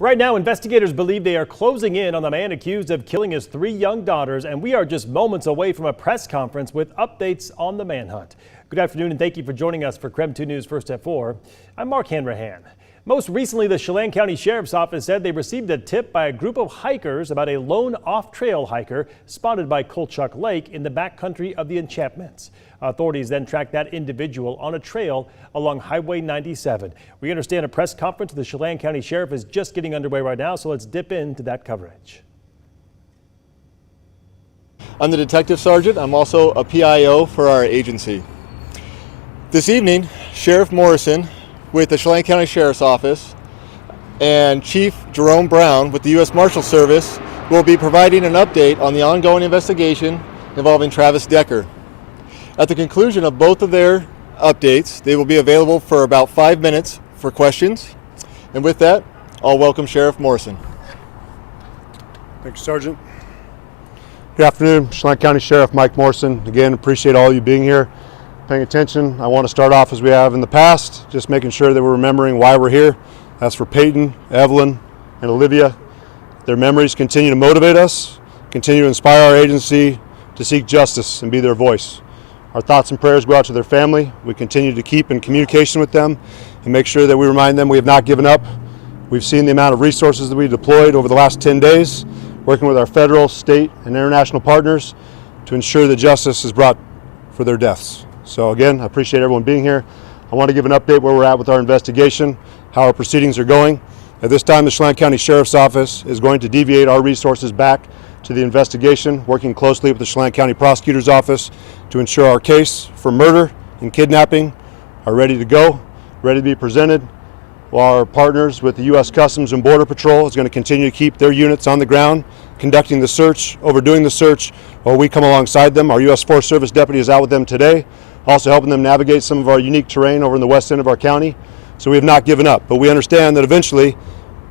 Right now, investigators believe they are closing in on the man accused of killing his 3 young daughters, and we are just moments away from a press conference with updates on the manhunt. Good afternoon, and thank you for joining us for KREM 2 News First at 4. I'm Mark Hanrahan. Most recently, the Chelan County Sheriff's Office said they received a tip by a group of hikers about a lone off-trail hiker spotted by Kolchak Lake in the backcountry of the Enchantments. Authorities then tracked that individual on a trail along Highway 97. We understand a press conference with the Chelan County Sheriff is just getting underway right now, so let's dip into that coverage. I'm the Detective Sergeant. I'm also a PIO for our agency. This evening, Sheriff Morrison with the Chelan County Sheriff's Office and Chief Jerome Brown with the U.S. Marshals Service will be providing an update on the ongoing investigation involving Travis Decker. At the conclusion of both of their updates, they will be available for about 5 minutes for questions. And with that, I'll welcome Sheriff Morrison. Thank you, Sergeant. Good afternoon, Chelan County Sheriff Mike Morrison. Again, appreciate all you being here, paying attention. I want to start off as we have in the past, just making sure that we're remembering why we're here. That's for Peyton, Evelyn, and Olivia. Their memories continue to motivate us, continue to inspire our agency to seek justice and be their voice. Our thoughts and prayers go out to their family. We continue to keep in communication with them and make sure that we remind them we have not given up. We've seen the amount of resources that we deployed over the last 10 days, working with our federal, state, and international partners to ensure that justice is brought for their deaths. So again, I appreciate everyone being here. I want to give an update where we're at with our investigation, how our proceedings are going. At this time, the Chelan County Sheriff's Office is going to deviate our resources back to the investigation, working closely with the Chelan County Prosecutor's Office to ensure our case for murder and kidnapping are ready to go, ready to be presented, while our partners with the U.S. Customs and Border Patrol is going to continue to keep their units on the ground, conducting the search, overdoing the search, while we come alongside them. Our U.S. Forest Service deputy is out with them today, also helping them navigate some of our unique terrain over in the west end of our county. So we have not given up, but we understand that eventually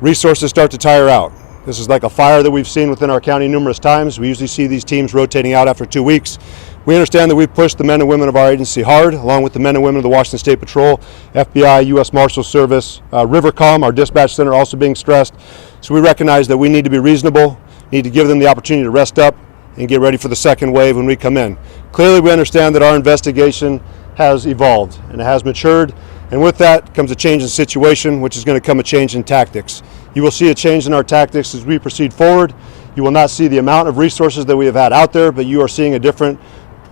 resources start to tire out. This is like a fire that we've seen within our county numerous times. We usually see these teams rotating out after 2 weeks. We understand that we've pushed the men and women of our agency hard, along with the men and women of the Washington State Patrol, FBI, U.S. Marshals Service, Rivercom, our dispatch center also being stressed. So we recognize that we need to be reasonable, need to give them the opportunity to rest up and get ready for the second wave when we come in. Clearly, we understand that our investigation has evolved and it has matured. And with that comes a change in situation, which is going to come a change in tactics. You will see a change in our tactics as we proceed forward. You will not see the amount of resources that we have had out there, but you are seeing a different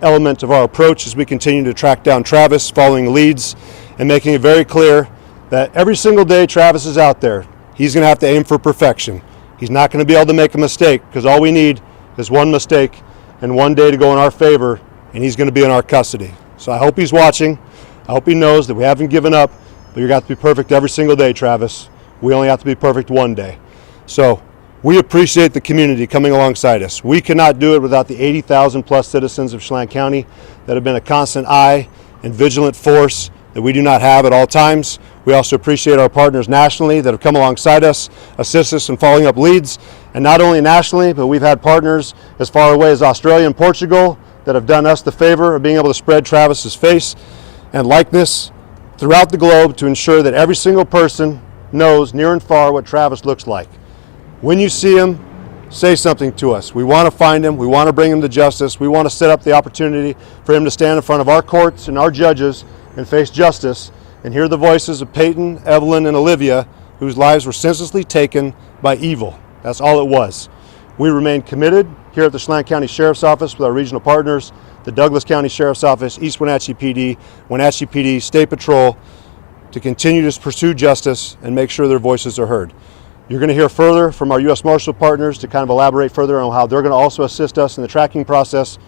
element of our approach as we continue to track down Travis, following leads and making it very clear that every single day Travis is out there, he's going to have to aim for perfection. He's not going to be able to make a mistake, because all we need is one mistake and one day to go in our favor, and he's going to be in our custody. So I hope he's watching. I hope he knows that we haven't given up, but you got to be perfect every single day, Travis. We only have to be perfect one day. So we appreciate the community coming alongside us. We cannot do it without the 80,000 plus citizens of Chelan County that have been a constant eye and vigilant force that we do not have at all times. We also appreciate our partners nationally that have come alongside us, assist us in following up leads, and not only nationally, but we've had partners as far away as Australia and Portugal that have done us the favor of being able to spread Travis's face and likeness throughout the globe to ensure that every single person knows near and far what Travis looks like. When you see him, say something to us. We want to find him. We want to bring him to justice. We want to set up the opportunity for him to stand in front of our courts and our judges and face justice and hear the voices of Peyton, Evelyn, and Olivia, whose lives were senselessly taken by evil. That's all it was. We remain committed here at the Chelan County Sheriff's Office with our regional partners, the Douglas County Sheriff's Office, East Wenatchee PD, Wenatchee PD, State Patrol, to continue to pursue justice and make sure their voices are heard. You're going to hear further from our U.S. Marshal partners to kind of elaborate further on how they're going to also assist us in the tracking process.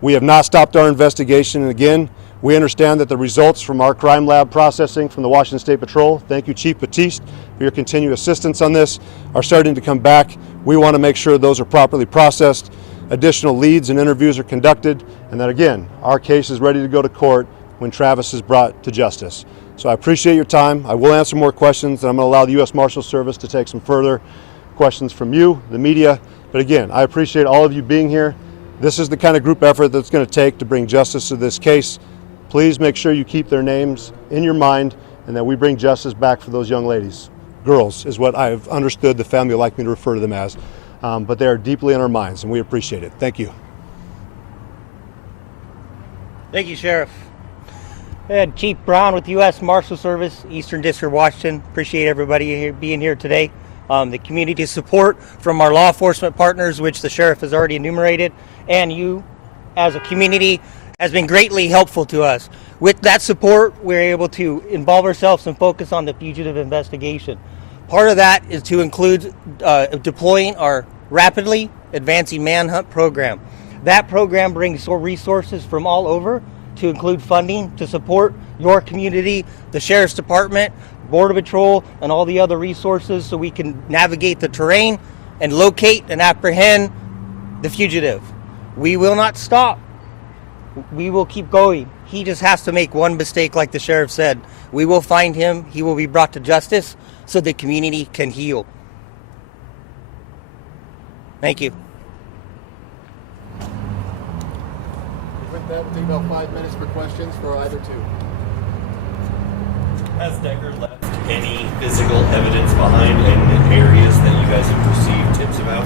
We have not stopped our investigation, and again, we understand that the results from our crime lab processing from the Washington State Patrol, thank you Chief Batiste for your continued assistance on this, are starting to come back. We want to make sure those are properly processed, additional leads and interviews are conducted, and that again, our case is ready to go to court when Travis is brought to justice. So I appreciate your time. I will answer more questions, and I'm going to allow the U.S. Marshals Service to take some further questions from you, the media. But again, I appreciate all of you being here. This is the kind of group effort that's going to take to bring justice to this case. Please make sure you keep their names in your mind and that we bring justice back for those young ladies. girls is what I've understood the family would like me to refer to them as. But they are deeply in our minds, and we appreciate it. Thank you. Thank you, Sheriff. And Chief Brown with U.S. Marshal Service, Eastern District, Washington. Appreciate everybody here, being here today. The community support from our law enforcement partners, which the Sheriff has already enumerated, and you as a community has been greatly helpful to us. With that support, we're able to involve ourselves and focus on the fugitive investigation. Part of that is to include deploying our rapidly advancing manhunt program. That program brings resources from all over to include funding to support your community, the Sheriff's Department, Border Patrol, and all the other resources so we can navigate the terrain and locate and apprehend the fugitive. We will not stop. We will keep going. He just has to make one mistake, like the Sheriff said. We will find him. He will be brought to justice so the community can heal. Thank you. With that, we'll take about 5 minutes for questions for either two. Has Decker left any physical evidence behind in areas that you guys have received tips about?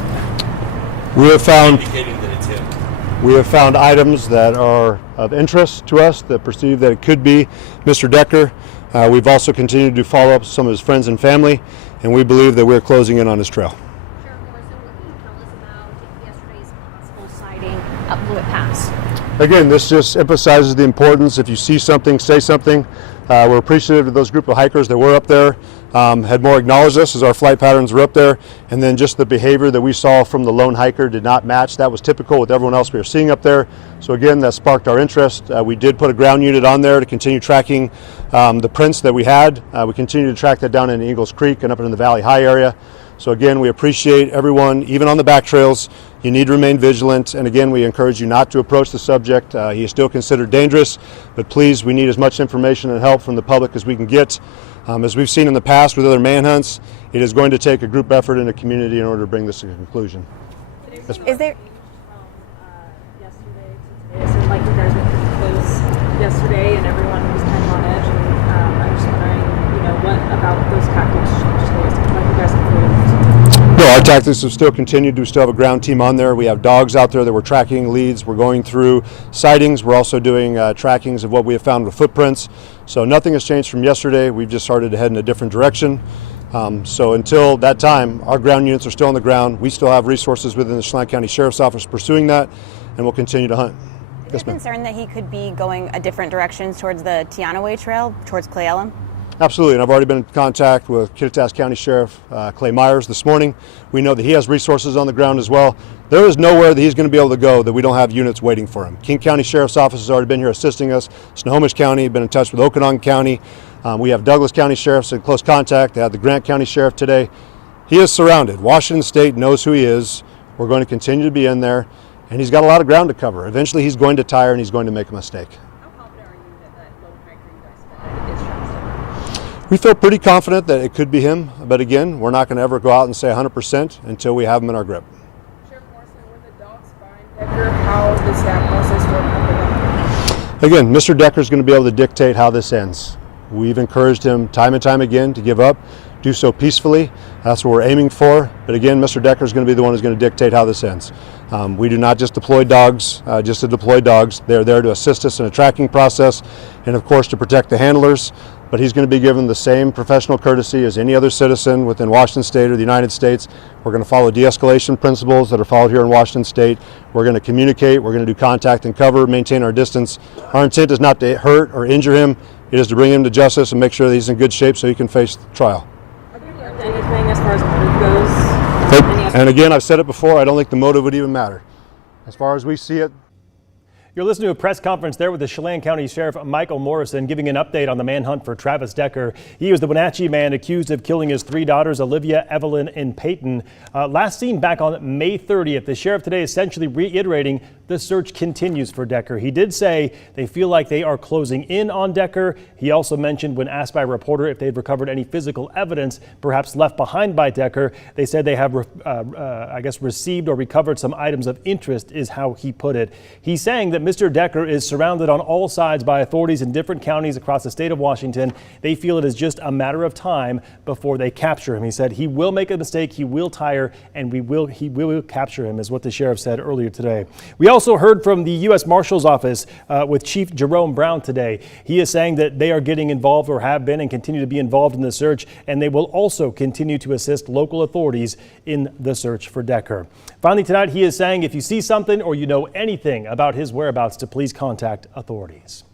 We have found Indicating that it's him. We have found items that are of interest to us that perceive that it could be Mr. Decker. We've also continued to follow up with some of his friends and family, and we believe that we're closing in on his trail. Sheriff Morrison, what can you tell us about yesterday's possible sighting up Blewett Pass? Again, this just emphasizes the importance. If you see something, say something. We're appreciative of those group of hikers that were up there, had more acknowledged us as our flight patterns were up there, and then just the behavior that we saw from the lone hiker did not match. That was typical with everyone else we were seeing up there. So again, that sparked our interest. We did put a ground unit on there to continue tracking the prints that we had. We continue to track that down into Eagles Creek and up into the Valley High area. So again, we appreciate everyone, even on the back trails. You need to remain vigilant, and again, we encourage you not to approach the subject. He is still considered dangerous, but please, we need as much information and help from the public as we can get. As we've seen in the past with other manhunts, it is going to take a group effort in a community in order to bring this to a conclusion. Is there yesterday to today? It seemed like you guys were pretty close yesterday, and everyone was kind of on edge. And I'm just wondering, what about those tactics changed today? It seems like you guys improved. No, our tactics have still continued. We still have a ground team on there. We have dogs out there that we're tracking leads. We're going through sightings. We're also doing trackings of what we have found with footprints. So nothing has changed from yesterday. We've just started to head in a different direction. So until that time, our ground units are still on the ground. We still have resources within the Chelan County Sheriff's Office pursuing that, and we'll continue to hunt. Is there concern that he could be going a different direction towards the Teanaway Trail, towards Clay Ellen? Absolutely, and I've already been in contact with Kittitas County Sheriff Clay Myers this morning. We know that he has resources on the ground as well. There is nowhere that he's going to be able to go that we don't have units waiting for him. King County Sheriff's Office has already been here assisting us. Snohomish County, been in touch with Okanagan County. We have Douglas County Sheriffs in close contact. They had the Grant County Sheriff today. He is surrounded. Washington State knows who he is. We're going to continue to be in there, and he's got a lot of ground to cover. Eventually he's going to tire and he's going to make a mistake. How confident are you that lone hiker you guys spotted is Travis Decker? We feel pretty confident that it could be him, but again, we're not going to ever go out and say 100% until we have him in our grip. Sheriff Morrison, when the dogs find Decker, how does that process work under them? Again, Mr. Decker is going to be able to dictate how this ends. We've encouraged him time and time again to give up, do so peacefully. That's what we're aiming for. But again, Mr. Decker is going to be the one who's going to dictate how this ends. We do not just deploy dogs just to deploy dogs. They're there to assist us in a tracking process and, of course, to protect the handlers. But he's going to be given the same professional courtesy as any other citizen within Washington State or the United States. We're going to follow de-escalation principles that are followed here in Washington State. We're going to communicate. We're going to do contact and cover, maintain our distance. Our intent is not to hurt or injure him. It is to bring him to justice and make sure that he's in good shape so he can face the trial. Have you learned anything as far as motive goes? And again, I've said it before, I don't think the motive would even matter. As far as we see it, You're listening to a press conference there with the Chelan County Sheriff Mike Morrison giving an update on the manhunt for Travis Decker. He was the Wenatchee man accused of killing his three daughters, Olivia, Evelyn, and Peyton. Last seen back on May 30th, the sheriff today essentially reiterating the search continues for Decker. He did say they feel like they are closing in on Decker. He also mentioned when asked by a reporter if they'd recovered any physical evidence perhaps left behind by Decker, they said they have, received or recovered some items of interest, is how he put it. He's saying that Mr. Decker is surrounded on all sides by authorities in different counties across the state of Washington. They feel it is just a matter of time before they capture him. He said he will make a mistake, he will tire, and he will capture him, is what the sheriff said earlier today. We also heard from the U.S. Marshals office with Chief Jerome Brown today. He is saying that they are getting involved, or have been and continue to be involved in the search, and they will also continue to assist local authorities in the search for Decker. Finally tonight, he is saying if you see something or you know anything about his whereabouts, to please contact authorities.